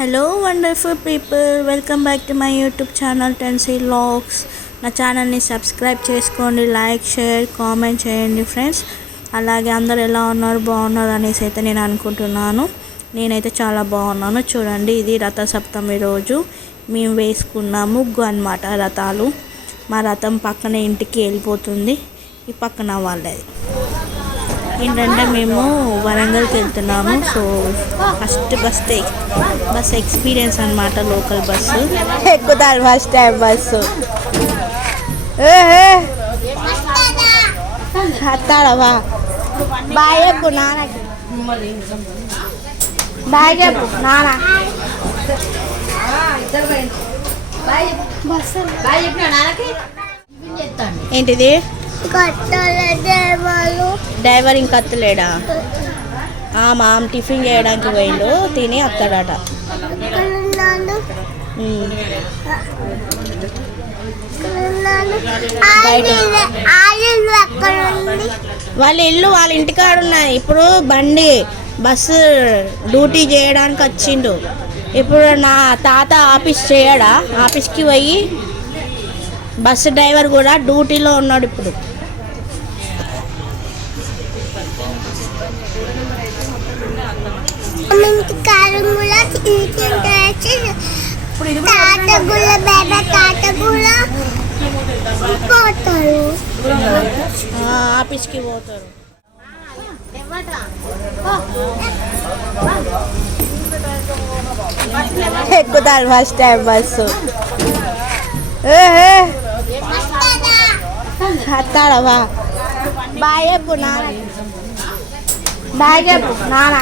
Hello wonderful people, welcome back to my YouTube channel Tennessee vlogs. నా ఛానల్ని subscribe చేసుకోండి, like share comment చేయండి friends. అలాగే అందరు ఎలా ఉన్నారు, బాగున్నారు అనేసి అయితే నేను అనుకుంటున్నాను. నేనైతే చాలా బాగున్నాను. చూడండి, ఇది రథసప్తమి రోజు మేము వేసుకున్న ముగ్గు అన్నమాట. రథాలు మా రథం పక్కన ఇంటికి వెళ్ళిపోతుంది. ఈ పక్కన వాళ్ళది ఏంటంటే మేము వరంగల్కి వెళ్తున్నాము. సో ఫస్ట్ బస్ ఎక్స్పీరియన్స్ అనమాట. లోకల్ బస్సు ఎక్కుతారు ఫస్ట్ టైం బస్సు. అత్తాడవా బాయ్ చెప్పు నాన్నకి, బాయ్ చెప్పు నాన్న. ఏంటిది డ్రైవర్ ఇంకా అత్తలేడా? మామ టిఫిన్ చేయడానికి పోయిండు, తిని అత్తాడట. వాళ్ళ ఇల్లు వాళ్ళ ఇంటికాడ ఉన్నాయి. ఇప్పుడు బండి బస్సు డ్యూటీ చేయడానికి వచ్చిండు. ఇప్పుడు నా తాత ఆఫీస్ చేయడా, ఆఫీస్కి పోయి బస్సు డ్రైవర్ కూడా డ్యూటీలో ఉన్నాడు ఇప్పుడు. ఆఫీస్కి పోతారు. ఎక్కుతారు ఫస్ట్ టైం బస్సు. అత్తాడవా బాయ్ చెప్పు నాన్న, బాయ్ చెప్పు నాన్న.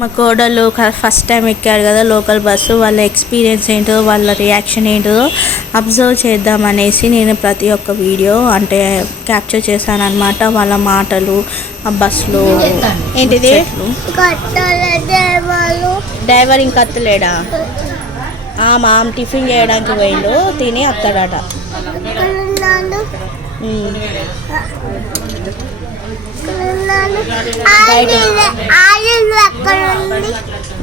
మా కోడలు ఫస్ట్ టైం ఎక్కారు కదా లోకల్ బస్సు. వాళ్ళ ఎక్స్పీరియన్స్ ఏంటో, వాళ్ళ రియాక్షన్ ఏంటో అబ్జర్వ్ చేద్దామనేసి నేను ప్రతి ఒక్క వీడియో అంటే క్యాప్చర్ చేశాను అనమాట. వాళ్ళ మాటలు ఆ బస్సులో. ఏంటిది డ్రైవర్ ఇంకా అత్తలేడా? మామ టిఫిన్ చేయడానికి పోయిండు, తిని అత్తాడట.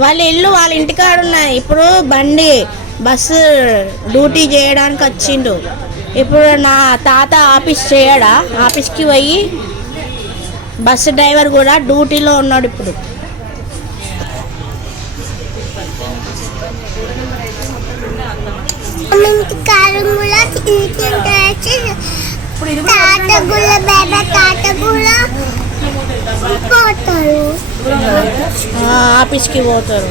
వాళ్ళ ఇల్లు వాళ్ళ ఇంటికాడ ఉన్నాయి. ఇప్పుడు బండి బస్సు డ్యూటీ చేయడానికి వచ్చిండు. ఇప్పుడు నా తాత ఆఫీస్ చేయడా, ఆఫీస్కి పోయి బస్సు డ్రైవర్ కూడా డ్యూటీలో ఉన్నాడు ఇప్పుడు. ఆఫీస్కి పోతారు.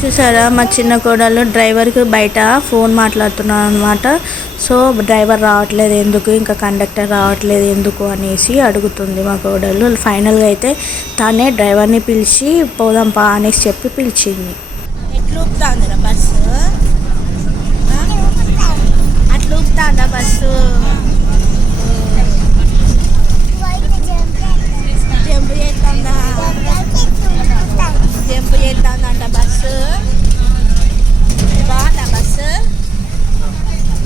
చూసారా, మా చిన్న కోడలు డ్రైవర్కి బయట ఫోన్ మాట్లాడుతున్నాను అనమాట. సో డ్రైవర్ రావట్లేదు ఎందుకు, ఇంకా కండక్టర్ రావట్లేదు ఎందుకు అనేసి అడుగుతుంది మా కోడలు. ఫైనల్గా అయితే తానే డ్రైవర్ని పిలిచి పోదాం పా అనేసి చెప్పి పిలిచింది. ఎట్లా ఊపుతాందిరా బస్సు, అట్లా ఊపుతాందా బస్సు. జంపు చేస్తుందంట బస్సు. బాగుందా బస్సు,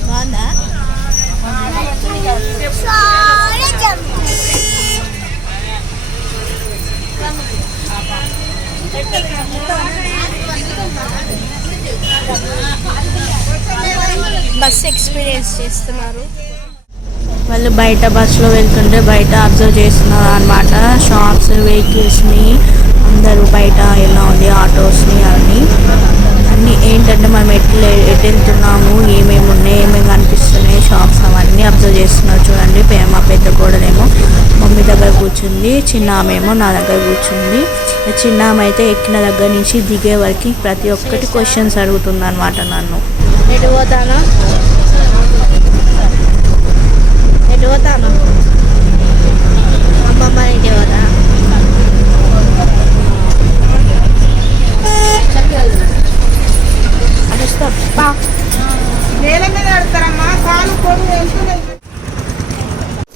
బాగుందా? బస్సు ఎక్స్పీరియన్స్ చేస్తున్నారు వాళ్ళు. బయట బస్సులో వెళ్తుంటే బయట అబ్జర్వ్ చేస్తున్నారు అనమాట. షాప్స్, వెహికల్స్ని, అందరూ బయట ఎలా ఉంది, ఆటోస్ని అన్నీ ఏంటంటే మనం ఎటు వెళ్తున్నాము, ఏమేమి ఉన్నాయి, ఏమేమి కనిపిస్తున్నాయి షాప్స్ అవన్నీ అబ్జర్వ్ చేస్తున్నారు. చూడండి, మా పెద్ద కోడలేమో మమ్మీ దగ్గర కూర్చుంది, చిన్న ఆమెమో నా దగ్గర కూర్చుంది. చిన్న ఆమె అయితే ఎక్కిన దగ్గర నుంచి దిగే వరకు ప్రతి ఒక్కటి క్వశ్చన్స్ అడుగుతుంది అనమాట నన్ను. ఎటు పోతాను, ఎటు పోతాను, అమ్మమ్మ ఇంటికి పోతా.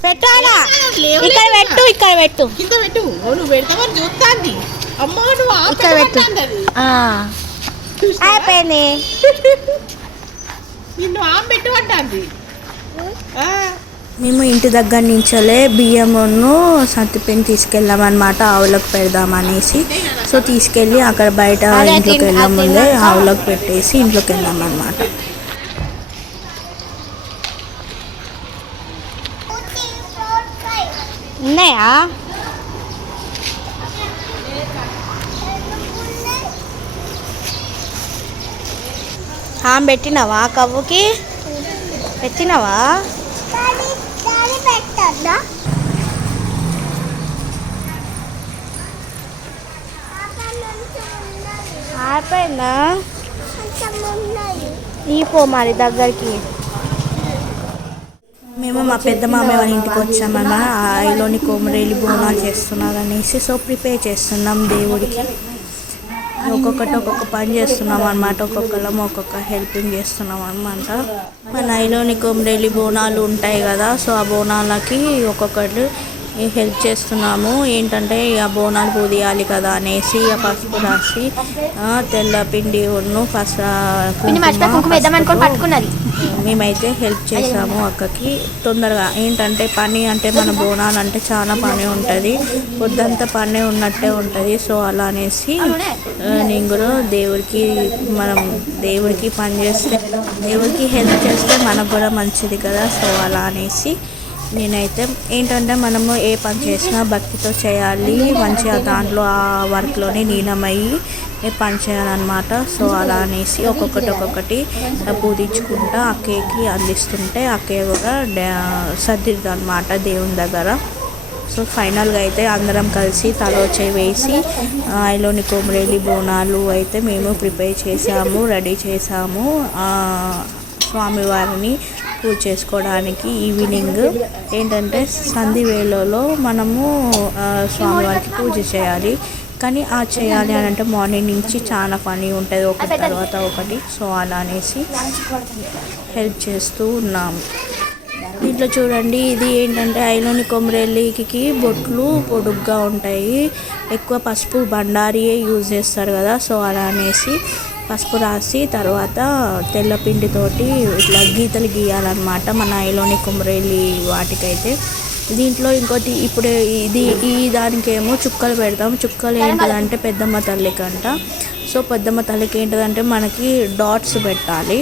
పెట్టాలా? ఇక్కడ పెట్టు, ఇక్కడ పెట్టు, ఇక్కడ పెట్టు. నువ్వు పెడతావని చూస్తాంది అమ్మ, నువ్వు ఇక్కడ పెట్టు. అయిపోయింది. నిన్ను ఆమె పెట్టమంటాంది. మేము ఇంటి దగ్గర నుంచలే బియ్యమును సత్తుపిండి తీసుకెళ్ళామన్నమాట ఆవులకు పెడదామనేసి. సో తీసుకెళ్ళి అక్కడ బయట ఇంట్లోకి వెళ్ళాం ముందే ఆవులకు పెట్టేసి ఇంట్లోకి వెళ్ళామన్నమాట. ఉన్నాయా పెట్టినావా కవ్వుకి పెట్టినావా? అయిపోయిందా? ఈ పో మరి దగ్గరికి. మేము మా పెద్ద మామయ్య వాళ్ళ ఇంటికి వచ్చామన్న ఆయిలోని కొమరేలి బోనాలు చేస్తున్నారు అనేసి. సో ప్రిపేర్ చేస్తున్నాం దేవుడికి. ఒక్కొక్క పని చేస్తున్నాం అనమాట. ఒక్కొక్కరం ఒక్కొక్క హెల్పింగ్ చేస్తున్నాం అనమాట. మన ఐలోని కొమరేలి బోనాలు ఉంటాయి కదా, సో ఆ బోనాలకి ఒక్కొక్కటి హెల్ప్ చేస్తున్నాము. ఏంటంటే ఆ బోనాలు పూదియాలి కదా అనేసి ఆ పసుపు రాసి తెల్ల పిండి ఉన్ను పట్టుకున్నది. మేమైతే హెల్ప్ చేసాము అక్కకి తొందరగా. ఏంటంటే పని అంటే మన బోనాలు అంటే చాలా పని ఉంటుంది, పొద్దంతా పని ఉన్నట్టే ఉంటుంది. సో అలా అనేసి నేను కూడా దేవుడికి పని చేస్తే దేవుడికి హెల్ప్ చేస్తే మనకు కూడా మంచిది కదా. సో అలా అనేసి నేనైతే ఏంటంటే మనము ఏ పని చేసినా భక్తితో చేయాలి, మంచిగా దాంట్లో ఆ వర్క్లోనే లీనమయ్యి పని చేయాలన్నమాట. సో అలా అనేసి ఒక్కొక్కటి పూజించుకుంటా అక్కకి అందిస్తుంటే అక్కయ్య కూడా సర్దిద్దు అనమాట దేవుని దగ్గర. సో ఫైనల్గా అయితే అందరం కలిసి తలోచే వేసి ఐలోని కొమరేలి బోనాలు అయితే మేము ప్రిపేర్ చేసాము, రెడీ చేసాము స్వామివారిని పూజ చేసుకోవడానికి. ఈవినింగ్ ఏంటంటే సంధి వేళలో మనము స్వామివారికి పూజ చేయాలి. కానీ చేయాలి అని అంటే మార్నింగ్ నుంచి చాలా పని ఉంటుంది, ఒకటి తర్వాత ఒకటి. సో అలా అనేసి హెల్ప్ చేస్తూ ఉన్నాము. దీంట్లో చూడండి, ఇది ఏంటంటే ఐలోని కొమరేలికి బొట్లు పొడుగ్గా ఉంటాయి, ఎక్కువ పసుపు బండారియే యూజ్ చేస్తారు కదా. సో అలా అనేసి పసుపు రాసి తర్వాత తెల్లపిండితోటి ఇట్లా గీతలు గీయాలన్నమాట మన ఐలోని కొమరేలి వాటికైతే. దీంట్లో ఇంకోటి ఇప్పుడు ఈ దానికేమో చుక్కలు పెడతాం. చుక్కలు ఏంటిదంటే పెద్దమ్మ తల్లికంట. సో పెద్దమ్మ తల్లికి ఏంటిదంటే మనకి డాట్స్ పెట్టాలి,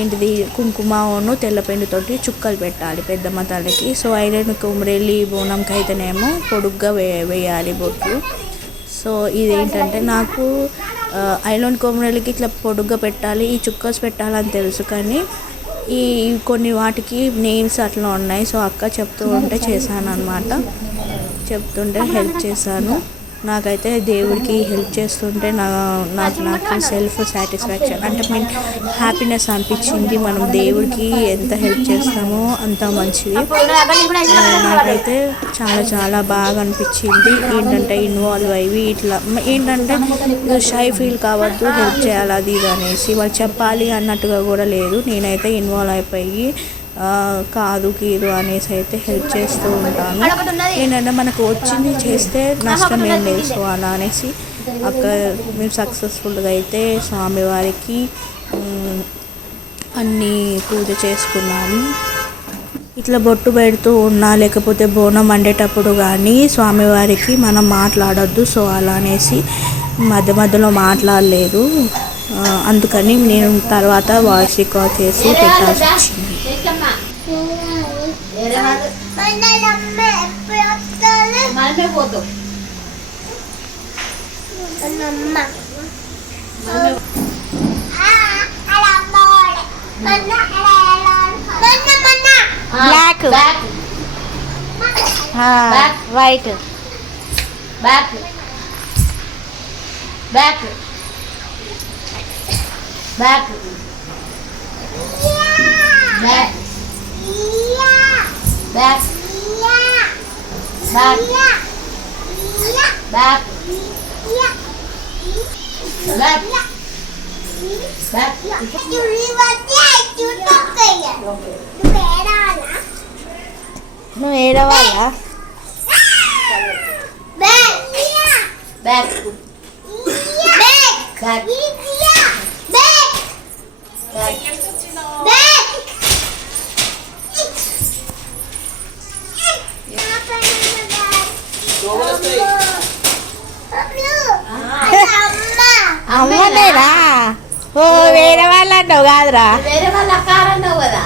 ఏంటిది కుంకుమను తెల్లపిండితోటి చుక్కలు పెట్టాలి పెద్దమ్మ తల్లికి. సో ఐలోని కొమరేలి బోనంకి అయితేనేమో పొడుగ్గా వేయాలి బొట్లు. సో ఇదేంటంటే నాకు ఐలోని కొమరేలికి ఇట్లా పొడుగ్గా పెట్టాలి, ఈ చుక్కస్ పెట్టాలని తెలుసు, కానీ ఈ కొన్ని వాటికి నేమ్స్ అట్లా ఉన్నాయి. సో అక్క చెప్తూ ఉంటే చేశాను అనమాట, చెప్తుంటే హెల్ప్ చేశాను. నాకైతే దేవుడికి హెల్ప్ చేస్తుంటే నాకు సెల్ఫ్ సాటిస్ఫాక్షన్ అంటే మీన్ హ్యాపీనెస్ అనిపించింది. మనం దేవుడికి ఎంత హెల్ప్ చేస్తామో అంత మంచిది. నాకైతే చాలా బాగా అనిపించింది. ఏంటంటే ఇన్వాల్వ్ అయ్యి ఇట్లా ఏంటంటే షై ఫీల్ కావద్దు, హెల్ప్ చేయాలి అది ఇది అనేసి వాళ్ళు చెప్పాలి అన్నట్టుగా కూడా లేదు. నేనైతే ఇన్వాల్వ్ అయిపోయి కాదు కీదు అనేసి అయితే హెల్ప్ చేస్తూ ఉంటాను. ఏంటంటే మనకు వచ్చింది చేస్తే నష్టం ఏం లేదు. సో అలా అనేసి మేము సక్సెస్ఫుల్గా అయితే స్వామివారికి అన్నీ పూజ చేసుకున్నాము. ఇట్లా బొట్టు పెడుతూ ఉన్నా లేకపోతే బోనం వండేటప్పుడు కానీ స్వామివారికి మనం మాట్లాడొద్దు. సో అలా అనేసి మధ్యలో మాట్లాడలేదు. అందుకని నేను తర్వాత వాయిస్ రికార్డ్ చేసి పెట్టాల్సి వచ్చింది. Black white back back back back back back back back back నువ్వు ఏడవాలా? back back back అమ్మనేరా? ఓ వేరే వాళ్ళు అంటావు కాదురా? వేరే వాళ్ళ అన్నావు కదా.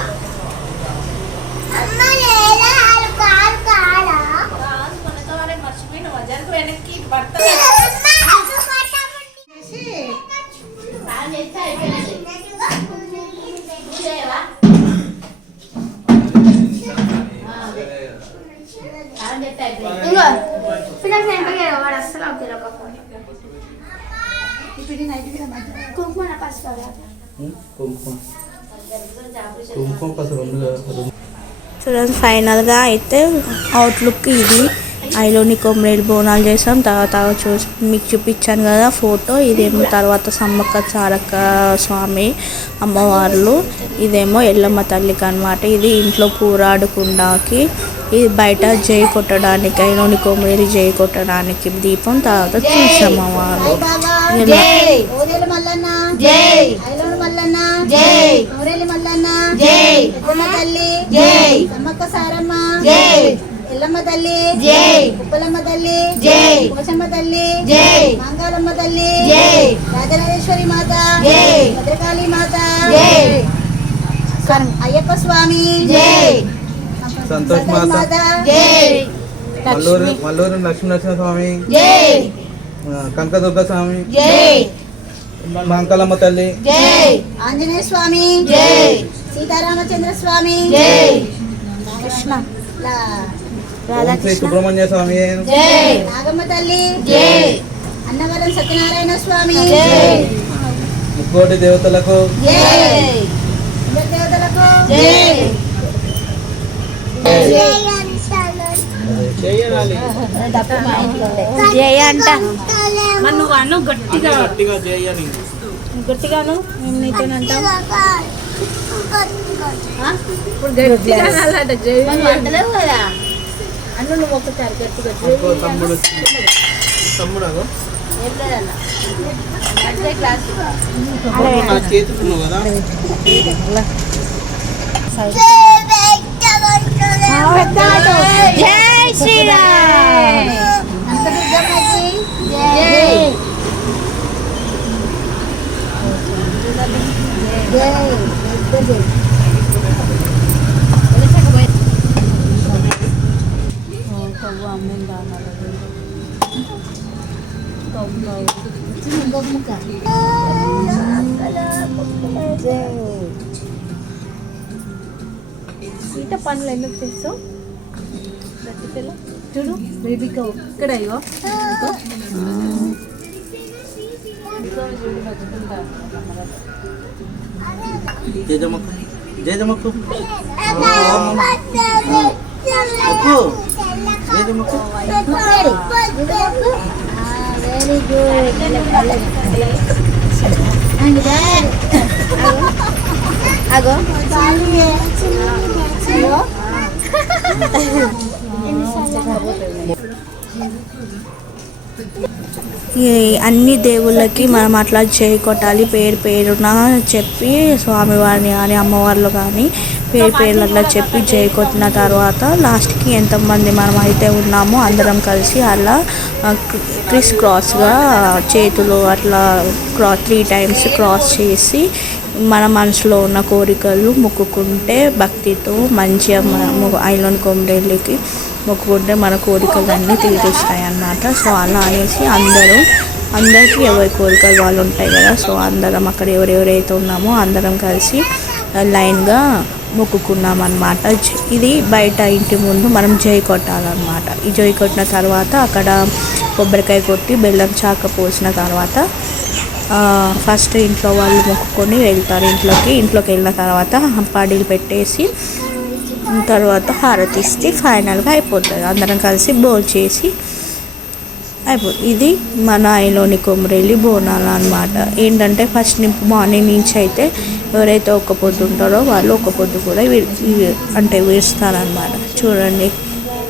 చూడండి ఫైనల్గా అయితే అవుట్లుక్ ఇది. ఐలోని కొమ్మరేలు బోనాలు చేసాం. తర్వాత మీకు చూపించాను కదా ఫోటో. ఇదేమో తర్వాత సమ్మక్క సారక్క స్వామి అమ్మవార్లు, ఇదేమో ఎల్లమ్మ తల్లికి అనమాట. ఇది ఇంట్లో కూరాడుకుండాకి, ఇది బయట జై కొట్టడానికి, ఐలోని కొమ్మరేలు జై కొట్టడానికి దీపం. తర్వాత తులసమ్మవారు ఎల్లమ్మ తల్లి జై, ఉప్పలమ్మ తల్లి జై, పోచమ్మ తల్లి జై, మంగళమ్మ తల్లి జై, రాజరాజేశ్వరి మాత జై, భద్రకాళి మాత జై, అయ్యప్ప స్వామి జై, సంతోష్ మాత జై, మల్లూరు లక్ష్మీనరసింహ స్వామి జై, కనకదుర్గ స్వామి జై, మంగళమ్మ తల్లి జై, ఆంజనేయ స్వామి జై, సీతారామచంద్ర స్వామి జై, కృష్ణ శ్రీ సుబ్రహ్మణ్య స్వామి జై, నాగమ్మ తల్లి జై, అన్నవరం సత్యనారాయణ స్వామి జై, ముక్కోటి దేవతలకు జై, దేవతలకు జై, జయ అంట. గట్టిగాను నీతోనంటావు కదా అన్ను. నువ్వు ఒకసారి గట్టిగా జై శ్రీరామ్. ఈట పనులు ఎందుకు చేస్తావు? చూడు బేబీక ఇక్కడ అయ్యో వెరీ గుడ్. అగో అన్ని దేవుళ్ళకి మనం అట్లా చేయి కొట్టాలి. పేరు పేరున చెప్పి స్వామివారిని కానీ అమ్మవార్లు కానీ పేరు పేర్లు అట్లా చెప్పి చేయి కొట్టిన తర్వాత లాస్ట్కి ఎంతమంది మనం అయితే ఉన్నామో అందరం కలిసి అలా క్రిస్ క్రాస్గా చేతులు అట్లా 3 times క్రాస్ చేసి మన మనసులో ఉన్న కోరికలు మొక్కుకుంటే భక్తితో మంచిగా ఐలోని కొమ్మరేలికి మొక్కుకుంటే మన కోరికలు అన్నీ తీరుస్తాయి అన్నమాట. సో అలా అనేసి అందరికీ ఎవరి కోరికలు వాళ్ళు ఉంటాయి కదా. సో అందరం అక్కడ ఎవరెవరైతే ఉన్నామో అందరం కలిసి లైన్గా మొక్కుకున్నాం అన్నమాట. ఇది బయట ఇంటి ముందు మనం జై కొట్టాలన్నమాట. ఈ జై కొట్టిన తర్వాత అక్కడ కొబ్బరికాయ కొట్టి బెల్లం చాక పోసిన తర్వాత ఫస్ట్ ఇంట్లో వాళ్ళు మొక్కుకొని వెళ్తారు ఇంట్లోకి వెళ్ళిన తర్వాత పడీలు పెట్టేసి తర్వాత హారతి ఇస్తే ఫైనల్గా అయిపోతుంది. అందరం కలిసి భోంచేసి అయిపోతుంది. ఇది మన ఐలోని కొమ్మరేలి బోనాలు అన్నమాట. ఏంటంటే ఫస్ట్ మార్నింగ్ నుంచి అయితే ఎవరైతే ఒక్క పొద్దు ఉంటారో వాళ్ళు ఒక్క పొద్దు కూడా అంటే వేస్తారనమాట. చూడండి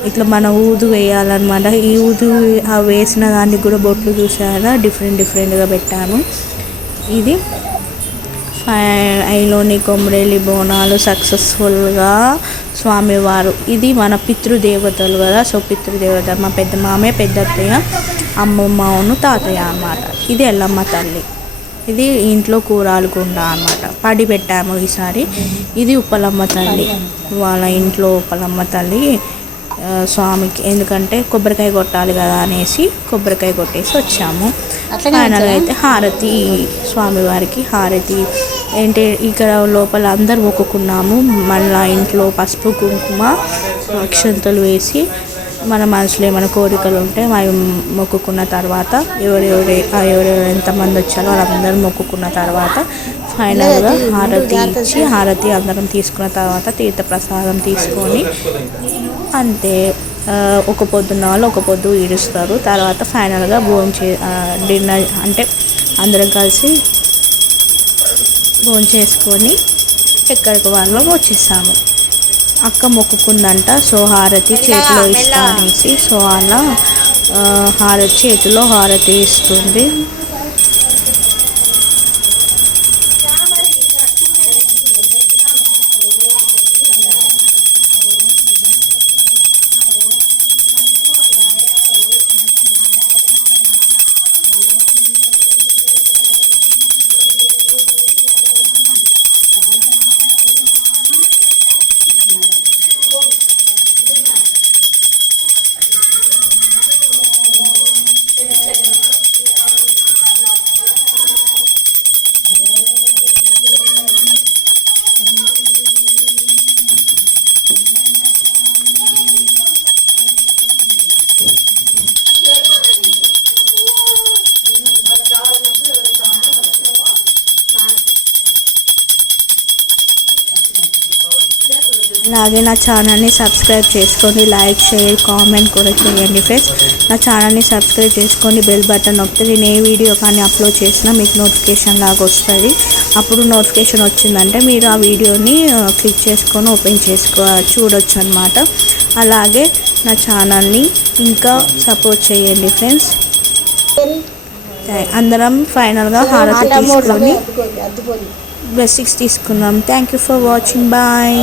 ఇట్లా మన ఊదు వేయాలన్నమాట. ఈ ఊదు వేసిన దానికి కూడా బొట్లు చూసారా డిఫరెంట్గా పెట్టాను. ఇది ఐలోని కొమరేలి బోనాలు సక్సెస్ఫుల్గా స్వామివారు. ఇది మన పితృదేవతలు కదా. సో పితృదేవత మా పెద్ద మామే, పెద్ద అత్తయ్య, అమ్మమ్మను, తాతయ్య అన్నమాట. ఇది ఎల్లమ్మ తల్లి. ఇది ఇంట్లో కూరాలకుండ అన్నమాట. పడి పెట్టాము ఈసారి. ఇది ఉప్పలమ్మ తల్లి. వాళ్ళ ఇంట్లో ఉప్పలమ్మ తల్లి స్వామికి, ఎందుకంటే కొబ్బరికాయ కొట్టాలి కదా అనేసి కొబ్బరికాయ కొట్టేసి వచ్చాము. ఫైనల్గా అయితే హారతి, స్వామివారికి హారతి ఏంటి ఇక్కడ లోపల అందరు మొక్కుకున్నాము. మళ్ళీ ఇంట్లో పసుపు కుంకుమ అక్షంతలు వేసి మన మనసులో ఏమైనా కోరికలు ఉంటే అవి మొక్కుకున్న తర్వాత ఎవరెవరు ఎంతమంది వచ్చారో వాళ్ళందరూ మొక్కుకున్న తర్వాత ఫైనల్గా హారతి ఇచ్చి, హారతి అందరం తీసుకున్న తర్వాత తీర్థప్రసాదం తీసుకొని అంతే. ఒక పొద్దున్న వాళ్ళు ఒక పొద్దు ఈడుస్తారు. తర్వాత ఫైనల్గా డిన్నర్ అంటే అందరం కలిసి చేసుకొని ఎక్కడికి వాళ్ళం వచ్చేసాము. అక్క మొక్కుకుందంట. సో హారతి చేతిలో ఇస్తా అనేసి, సో అలా చేతిలో హారతి ఇస్తుంది. అలాగే నా ఛానల్ని సబ్స్క్రైబ్ చేసుకోండి, లైక్ షేర్ కామెంట్ కూడా చేయండి ఫ్రెండ్స్. నా ఛానల్ని సబ్స్క్రైబ్ చేసుకొని బెల్ బటన్ నొక్కితే నేను ఏ వీడియో కానీ అప్లోడ్ చేసినా మీకు నోటిఫికేషన్ లాగా వస్తుంది. అప్పుడు నోటిఫికేషన్ వచ్చిందంటే మీరు ఆ వీడియోని క్లిక్ చేసుకొని ఓపెన్ చూడొచ్చు అన్నమాట. అలాగే నా ఛానల్ని ఇంకా సపోర్ట్ చేయండి ఫ్రెండ్స్. అందరం ఫైనల్గా హారతి తీసుకొని బ్లెస్సింగ్స్ తీసుకున్నాం. Thank you for watching. Bye.